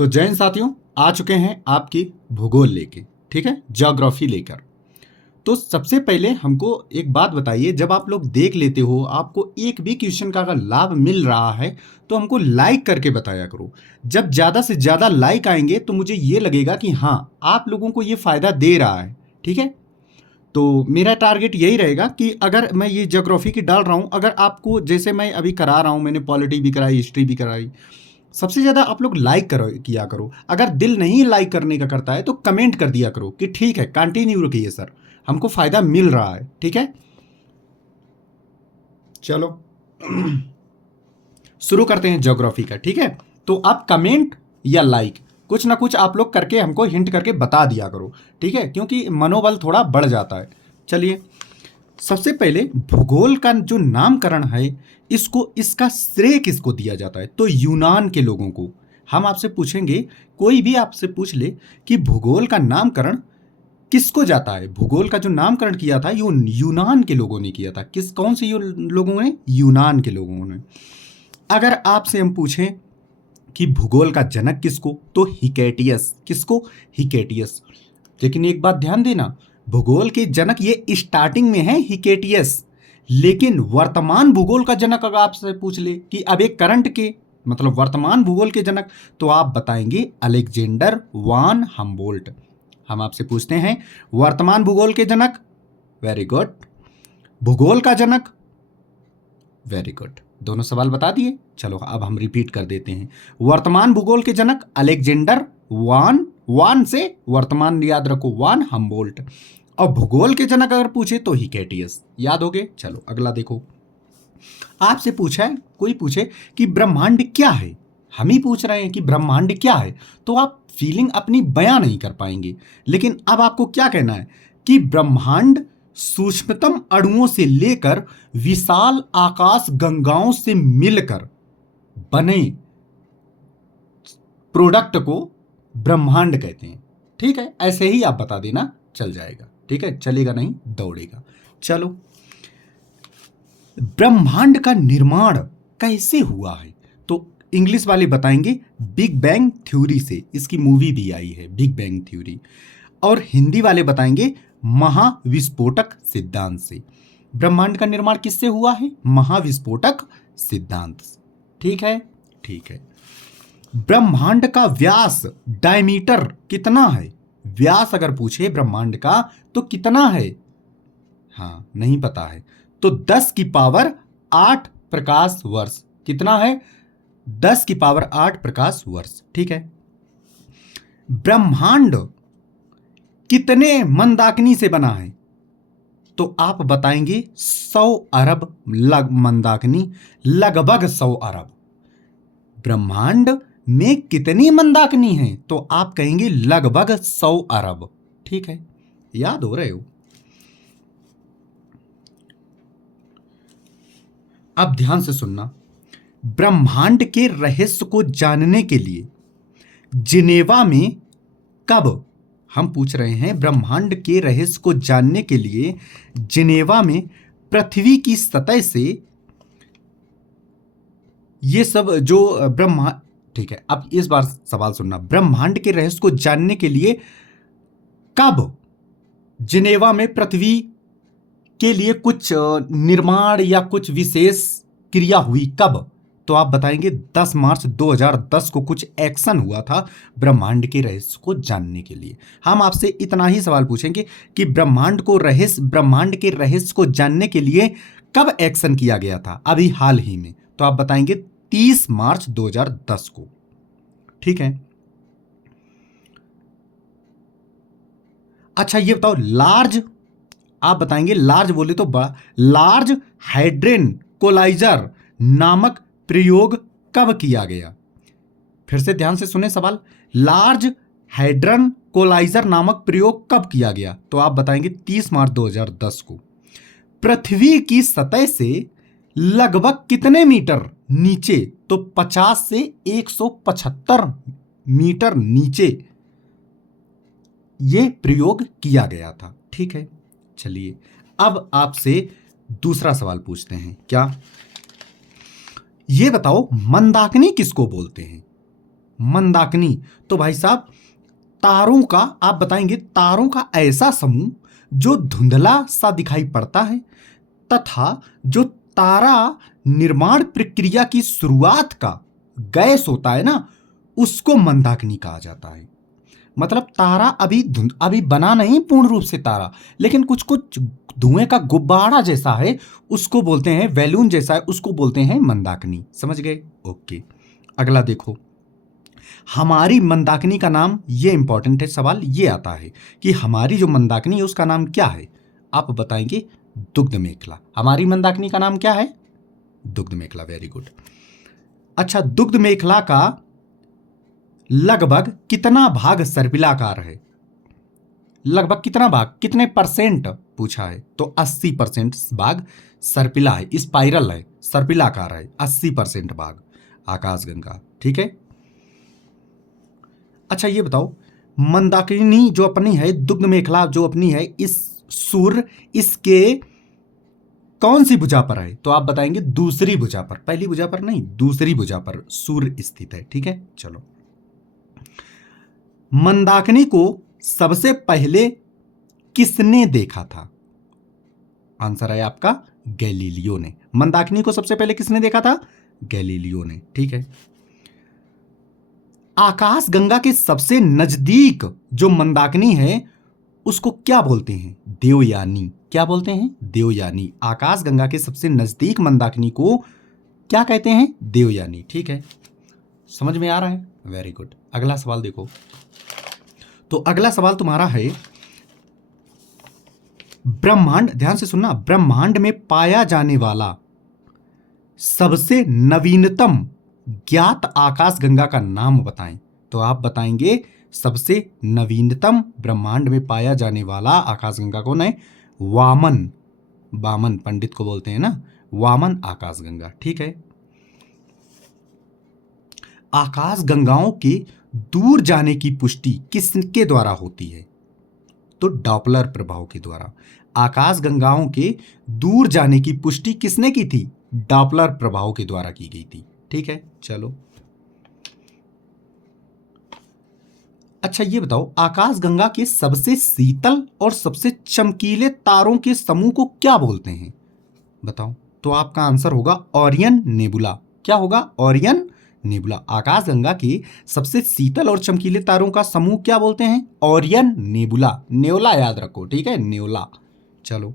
तो जैन साथियों, आ चुके हैं आपकी भूगोल लेके, ठीक है, ज्योग्राफी लेकर। तो सबसे पहले हमको एक बात बताइए, जब आप लोग देख लेते हो, आपको एक भी क्वेश्चन का अगर लाभ मिल रहा है तो हमको लाइक करके बताया करो। जब ज़्यादा से ज़्यादा लाइक आएंगे तो मुझे ये लगेगा कि हाँ, आप लोगों को ये फ़ायदा दे रहा है, ठीक है। तो मेरा टारगेट यही रहेगा कि अगर मैं ये ज्योग्राफी की डाल रहा हूँ, अगर आपको जैसे मैं अभी करा रहा हूँ, मैंने पॉलिटी भी कराई, हिस्ट्री भी कराई, सबसे ज़्यादा आप लोग लाइक करो, किया करो। अगर दिल नहीं लाइक करने का करता है तो कमेंट कर दिया करो कि ठीक है, कंटिन्यू रखिए सर, हमको फ़ायदा मिल रहा है, ठीक है। चलो शुरू करते हैं ज्योग्राफी का, ठीक है। तो आप कमेंट या लाइक कुछ ना कुछ आप लोग करके हमको हिंट करके बता दिया करो, ठीक है, क्योंकि मनोबल थोड़ा बढ़ जाता है। चलिए, सबसे पहले भूगोल का जो नामकरण है, इसको इसका श्रेय किसको दिया जाता है? तो यूनान के लोगों को। हम आपसे पूछेंगे, कोई भी आपसे पूछ ले कि भूगोल का नामकरण किसको जाता है, भूगोल का जो नामकरण किया था यूनान के लोगों ने किया था। कौन से लोगों ने? यूनान के लोगों ने। अगर आपसे हम पूछें कि भूगोल का जनक किसको, तो हिकेटियस। किसको? हिकेटियस। लेकिन एक बात ध्यान देना, भूगोल के जनक ये स्टार्टिंग में है हिकेटियस, लेकिन वर्तमान भूगोल का जनक अगर आपसे पूछ ले कि अब एक करंट के मतलब वर्तमान भूगोल के जनक, तो आप बताएंगे अलेक्जेंडर वान हम्बोल्ट। हम आपसे पूछते हैं वर्तमान भूगोल के जनक, वेरी गुड। भूगोल का जनक, वेरी गुड। दोनों सवाल बता दिए। चलो अब हम रिपीट कर देते हैं। वर्तमान भूगोल के जनक अलेक्जेंडर वान से वर्तमान याद रखो, वान हम्बोल्ट। और भूगोल के जनक अगर पूछे तो हिकेटियस। याद हो गए? चलो अगला देखो। आपसे पूछा है, कोई पूछे कि ब्रह्मांड क्या है, हम ही पूछ रहे हैं कि ब्रह्मांड क्या है, तो आप फीलिंग अपनी बयां नहीं कर पाएंगे। लेकिन अब आपको क्या कहना है कि ब्रह्मांड सूक्ष्मतम अणुओं से लेकर विशाल आकाश गंगाओं से मिलकर बने प्रोडक्ट को ब्रह्मांड कहते हैं, ठीक है। ऐसे ही आप बता देना, चल जाएगा, ठीक है, चलेगा नहीं दौड़ेगा। चलो, ब्रह्मांड का निर्माण कैसे हुआ है, तो इंग्लिश वाले बताएंगे बिग बैंग थ्योरी से। इसकी मूवी भी आई है, बिग बैंग थ्योरी। और हिंदी वाले बताएंगे महाविस्फोटक सिद्धांत से। ब्रह्मांड का निर्माण किससे हुआ है? महाविस्फोटक सिद्धांत से, ठीक है, ठीक है। ब्रह्मांड का व्यास, डायमीटर कितना है? व्यास अगर पूछे ब्रह्मांड का तो कितना है? हाँ, नहीं पता है, तो 10 की पावर 8 प्रकाश वर्ष। कितना है? 10 की पावर 8 प्रकाश वर्ष, ठीक है। ब्रह्मांड कितने मंदाकिनी से बना है? तो आप बताएंगे 100 अरब मंदाकिनी, लगभग 100 अरब। ब्रह्मांड में कितनी मंदाकिनी है? तो आप कहेंगे लगभग 100 अरब, ठीक है। याद हो रहे हो? अब ध्यान से सुनना, ब्रह्मांड के रहस्य को जानने के लिए जिनेवा में कब, हम पूछ रहे हैं ब्रह्मांड के रहस्य को जानने के लिए जिनेवा में पृथ्वी की सतह से ये सब जो ब्रह्मांड, ठीक है। अब इस बार सवाल सुनना, ब्रह्मांड के रहस्य को जानने के लिए कब जिनेवा में पृथ्वी के लिए कुछ निर्माण या कुछ विशेष क्रिया हुई, कब? तो आप बताएंगे 10 मार्च 2010 को कुछ एक्शन हुआ था ब्रह्मांड के रहस्य को जानने के लिए। हम आपसे इतना ही सवाल पूछेंगे कि ब्रह्मांड के रहस्य को जानने के लिए कब एक्शन किया गया था, अभी हाल ही में? तो आप बताएंगे 30 मार्च 2010 को, ठीक है। अच्छा ये बताओ, लार्ज, आप बताएंगे लार्ज बोले तो बड़ा, लार्ज हाइड्रेन कोलाइजर नामक प्रयोग कब किया गया? फिर से ध्यान से सुने सवाल, लार्ज हाइड्रन कोलाइजर नामक प्रयोग कब किया गया? तो आप बताएंगे 30 मार्च 2010 को। पृथ्वी की सतह से लगभग कितने मीटर नीचे? तो 50 से 175 मीटर नीचे यह प्रयोग किया गया था, ठीक है। चलिए अब आपसे दूसरा सवाल पूछते हैं। क्या? ये बताओ, मंदाकिनी किसको बोलते हैं? मंदाकिनी। तो भाई साहब तारों का आप बताएंगे, तारों का ऐसा समूह जो धुंधला सा दिखाई पड़ता है तथा जो तारा निर्माण प्रक्रिया की शुरुआत का गैस होता है ना, उसको मंदाकिनी कहा जाता है। मतलब तारा अभी बना नहीं पूर्ण रूप से तारा, लेकिन कुछ कुछ धुएं का गुब्बारा जैसा है, उसको बोलते हैं, बैलून जैसा है, उसको बोलते हैं मंदाकिनी। समझ गए? ओके। अगला देखो, हमारी मंदाकिनी का नाम, ये इंपॉर्टेंट है, सवाल ये आता है कि हमारी जो मंदाकिनी है उसका नाम क्या है? आप बताएंगे दुग्ध मेखला। हमारी मंदाकिनी का नाम क्या है? दुग्ध मेखला। Very good. अच्छा, दुग्ध मेखला का लगभग कितना भाग सर्पिलाकार है? लगभग कितना भाग, कितने परसेंट पूछा है? तो 80% भाग सर्पिला है, स्पाइरल है, सर्पिलाकार है। 80% भाग आकाशगंगा। ठीक है। अच्छा ये बताओ, मंदाकिनी जो अपनी है, दुग्ध मेखला जो अपनी है, इस सूर्य इसके कौन सी भुजा पर है? तो आप बताएंगे दूसरी भुजा पर, पहली भुजा पर नहीं, दूसरी भुजा पर सूर्य स्थित है। ठीक है। चलो, मंदाकिनी को सबसे पहले किसने देखा था? आंसर है आपका गैलीलियो ने। मंदाकिनी को सबसे पहले किसने देखा था? गैलीलियो ने। ठीक है। आकाशगंगा के सबसे नजदीक जो मंदाकिनी है उसको क्या बोलते हैं? देवयानी। क्या बोलते हैं? देवयानी। आकाशगंगा के सबसे नजदीक मंदाकिनी को क्या कहते हैं? देवयानी। ठीक है। समझ में आ रहा है? Very good. अगला सवाल देखो। तो अगला सवाल तुम्हारा है, ब्रह्मांड, ध्यान से सुनना, ब्रह्मांड में पाया जाने वाला सबसे नवीनतम ज्ञात आकाशगंगा का नाम बताएं। तो आप बताएंगे सबसे नवीनतम ब्रह्मांड में पाया जाने वाला आकाशगंगा कौन है? वामन। वामन पंडित को बोलते हैं ना, वामन आकाशगंगा। ठीक है। आकाशगंगाओं के दूर जाने की पुष्टि किसके द्वारा होती है? तो डॉपलर प्रभाव के द्वारा। आकाशगंगाओं के दूर जाने की पुष्टि किसने की थी? डॉपलर प्रभाव के द्वारा की गई थी। ठीक है। चलो, अच्छा ये बताओ, आकाशगंगा के सबसे शीतल और सबसे चमकीले तारों के समूह को क्या बोलते हैं? बताओ। तो आपका आंसर होगा ओरियन नेबुला। क्या होगा? Orion nebula. आकाशगंगा के सबसे शीतल और चमकीले तारों का समूह क्या बोलते हैं? Orion nebula. नेओला याद रखो। ठीक है, नेओला। चलो,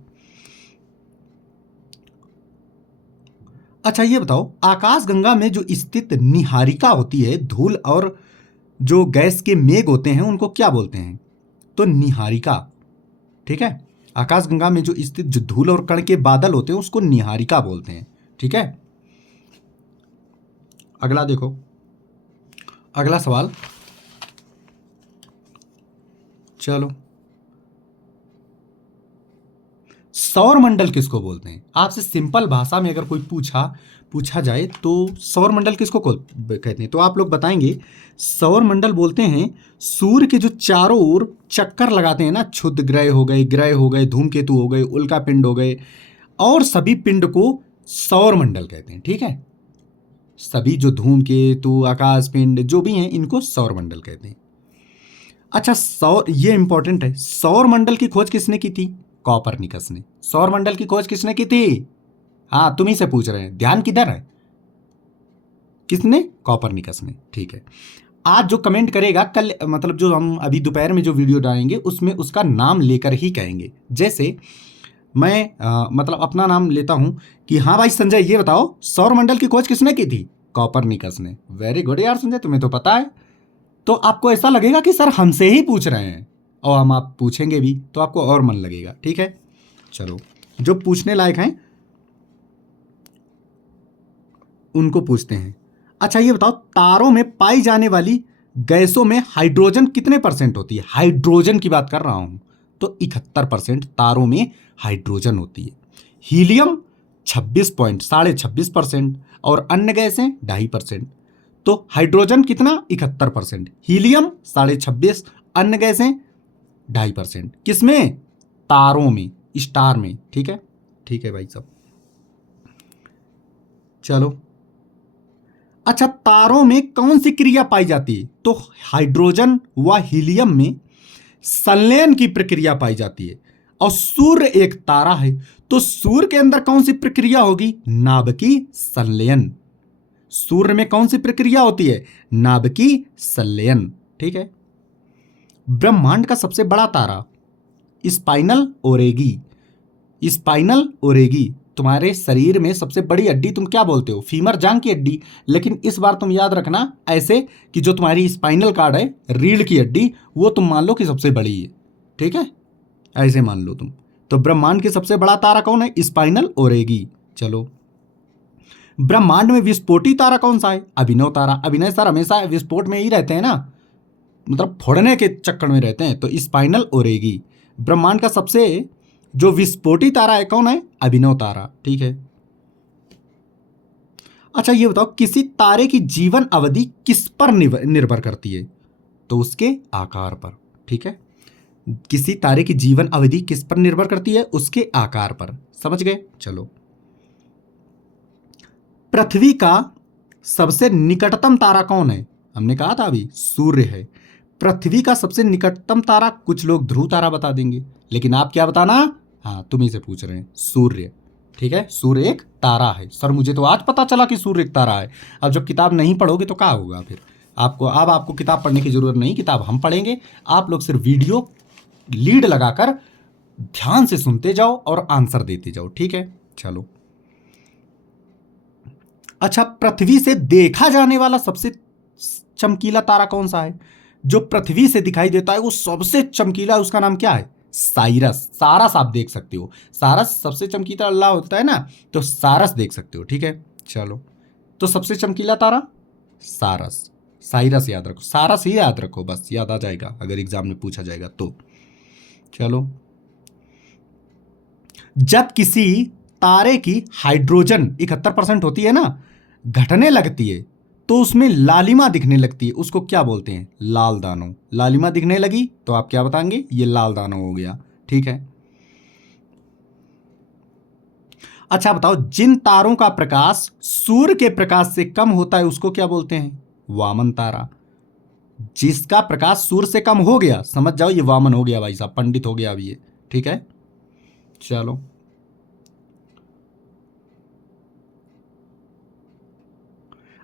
अच्छा ये बताओ, आकाशगंगा में जो स्थित निहारिका होती है, धूल और जो गैस के मेघ होते हैं उनको क्या बोलते हैं? तो निहारिका। ठीक है। आकाशगंगा में जो स्थित जो धूल और कण के बादल होते हैं उसको निहारिका बोलते हैं। ठीक है। अगला देखो, अगला सवाल। चलो, सौर मंडल किसको बोलते हैं? आपसे सिंपल भाषा में अगर कोई पूछा जाए तो सौर मंडल किसको कहते हैं? तो आप लोग बताएंगे सौर मंडल बोलते हैं सूर्य के जो चारों ओर चक्कर लगाते हैं ना, क्षुद्र ग्रह हो गए, धूमकेतु हो गए, उल्का पिंड हो गए, और सभी पिंड को सौर मंडल कहते हैं। ठीक है। सभी जो धूमकेतु, आकाश पिंड जो भी हैं इनको सौर मंडल कहते हैं। अच्छा, ये इंपॉर्टेंट है, सौर मंडल की खोज किसने की थी? कॉपरनिकस ने। सौर मंडल की खोज किसने की थी? हाँ, तुम्ही से पूछ रहे हैं, ध्यान किधर है? किसने? कॉपरनिकस ने। ठीक है। आज जो कमेंट करेगा कल, मतलब जो हम अभी दोपहर में जो वीडियो डालेंगे उसमें उसका नाम लेकर ही कहेंगे। जैसे मैं मतलब अपना नाम लेता हूं कि हाँ भाई संजय ये बताओ सौर मंडल की खोज किसने की थी? कॉपरनिकस ने। वेरी गुड यार संजय, तुम्हें तो पता है। तो आपको ऐसा लगेगा कि सर हमसे ही पूछ रहे हैं, और हम आप पूछेंगे भी तो आपको और मन लगेगा। ठीक है। चलो, जो पूछने लायक हैं उनको पूछते हैं। अच्छा ये बताओ, तारों में पाई जाने वाली गैसों में हाइड्रोजन कितने परसेंट होती है? हाइड्रोजन की बात कर रहा हूं। तो 71% तारों में हाइड्रोजन होती है। हीलियम 26.26%, और अन्य गैसें 2.5%। तो हाइड्रोजन कितना? 71%, हीलियम 26.5%, अन्य गैसें 2.5%। किसमें? तारों में, स्टार में। ठीक है। ठीक है भाई साहब। चलो, अच्छा, तारों में कौन सी क्रिया पाई जाती है? तो हाइड्रोजन व हीलियम में संलयन की प्रक्रिया पाई जाती है। और सूर्य एक तारा है, तो सूर्य के अंदर कौन सी प्रक्रिया होगी? नाभिकीय संलयन। सूर्य में कौन सी प्रक्रिया होती है? नाभिकीय संलयन। ठीक है। ब्रह्मांड का सबसे बड़ा तारा स्पाइनल ओरेगी। स्पाइनल ओरेगी। तुम्हारे शरीर में सबसे बड़ी हड्डी तुम क्या बोलते हो? फीमर, जांग की हड्डी। लेकिन इस बार तुम याद रखना ऐसे कि जो तुम्हारी स्पाइनल कार्ड है, रीढ़ की हड्डी, वो तुम मान लो कि सबसे बड़ी है। ठीक है, ऐसे मान लो तुम। तो ब्रह्मांड के सबसे बड़ा तारा कौन है? स्पाइनल ओरेगी। चलो, ब्रह्मांड में विस्फोटी तारा कौन सा है? अभिनव तारा। अभिनय सर हमेशा विस्फोट में ही रहते हैं ना, मतलब फोड़ने के चक्कर में रहते हैं। तो स्पाइनल ओरेगी। ब्रह्मांड का सबसे जो विस्फोटी तारा है कौन है? अभिनव तारा। ठीक है। अच्छा, ये बताओ किसी तारे की जीवन अवधि किस पर निर्भर करती है? तो उसके आकार पर। ठीक है, किसी तारे की जीवन अवधि किस पर निर्भर करती है? उसके आकार पर। समझ गए? चलो, पृथ्वी का सबसे निकटतम तारा कौन है? हमने कहा था अभी सूर्य है। पृथ्वी का सबसे निकटतम तारा, कुछ लोग ध्रुव तारा बता देंगे, लेकिन आप क्या बताना? हाँ, तुम ही से पूछ रहे हैं, सूर्य। ठीक है, सूर्य एक तारा है। सर मुझे तो आज पता चला कि सूर्य एक तारा है। अब जब किताब नहीं पढ़ोगे तो क्या होगा फिर आपको? अब आपको किताब पढ़ने की जरूरत नहीं, किताब हम पढ़ेंगे। आप लोग सिर्फ वीडियो लीड लगाकर ध्यान से सुनते जाओ और आंसर देते जाओ। ठीक है, चलो। अच्छा, पृथ्वी से देखा जाने वाला सबसे चमकीला तारा कौन सा है? जो पृथ्वी से दिखाई देता है वो सबसे चमकीला, उसका नाम क्या है? साइरस। सारस आप देख सकते हो। सारस सबसे चमकीला अल्लाह होता है ना, तो सारस देख सकते हो। ठीक है, चलो। तो सबसे चमकीला तारा सारस। साइरस याद रखो, सारस ही याद रखो, बस याद आ जाएगा अगर एग्जाम में पूछा जाएगा तो। चलो, जब किसी तारे की हाइड्रोजन 71% होती है ना, घटने लगती है, तो उसमें लालिमा दिखने लगती है, उसको क्या बोलते हैं? लाल दानों। लालिमा दिखने लगी तो आप क्या बताएंगे? ये लाल दानों हो गया। ठीक है। अच्छा बताओ, जिन तारों का प्रकाश सूर्य के प्रकाश से कम होता है उसको क्या बोलते हैं? वामन तारा। जिसका प्रकाश सूर्य से कम हो गया, समझ जाओ ये वामन हो गया भाई साहब, पंडित हो गया अभी ये। ठीक है, चलो।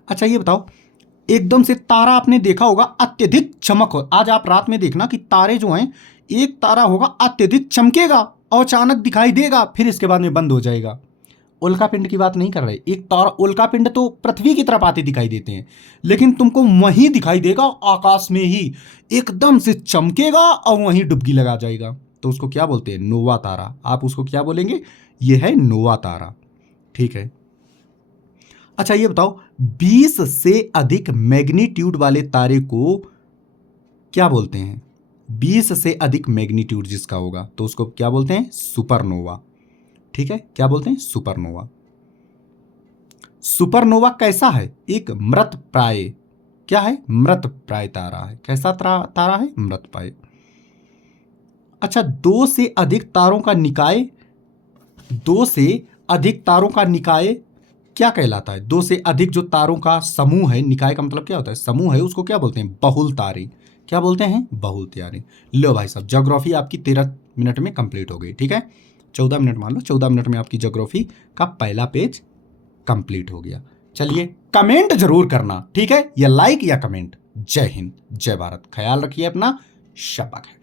अच्छा, ये बताओ, एकदम से तारा आपने देखा होगा अत्यधिक चमक हो। आज आप रात में देखना कि तारे जो हैं, एक तारा होगा अत्यधिक चमकेगा और अचानक दिखाई देगा, फिर इसके बाद में बंद हो जाएगा। उल्का पिंड की बात नहीं कर रहे। एक तारा, उल्का पिंड तो पृथ्वी की तरफ आते दिखाई देते हैं, लेकिन तुमको वहीं दिखाई देगा आकाश में ही, एकदम से चमकेगा और वहीं डुबकी लगा जाएगा। तो उसको क्या बोलते हैं? नोवा तारा। आप उसको क्या बोलेंगे? यह है नोवा तारा। ठीक है। अच्छा, ये बताओ, 20 से अधिक मैग्नीट्यूड वाले तारे को क्या बोलते हैं? 20 से अधिक मैग्नीट्यूड जिसका होगा तो उसको क्या बोलते हैं? सुपरनोवा। ठीक है, क्या बोलते हैं? सुपरनोवा। सुपरनोवा कैसा है? एक मृत प्राय। क्या है? मृत प्राय तारा है। कैसा तारा है? मृत प्राय। अच्छा, 2 से अधिक तारों का निकाय, 2 से अधिक तारों का निकाय क्या कहलाता है? 2 से अधिक जो तारों का समूह है, निकाय का मतलब क्या होता है? समूह है, उसको क्या बोलते हैं? बहुल तारे। क्या बोलते हैं? बहुल तारे। लो भाई साहब, ज्योग्राफी आपकी 13 मिनट में कंप्लीट हो गई। ठीक है, 14 मिनट मान लो, 14 मिनट में आपकी ज्योग्राफी का पहला पेज कंप्लीट हो गया। चलिए, कमेंट जरूर करना। ठीक है, या लाइक या कमेंट। जय हिंद, जय भारत। ख्याल रखिए अपना। शपथ है।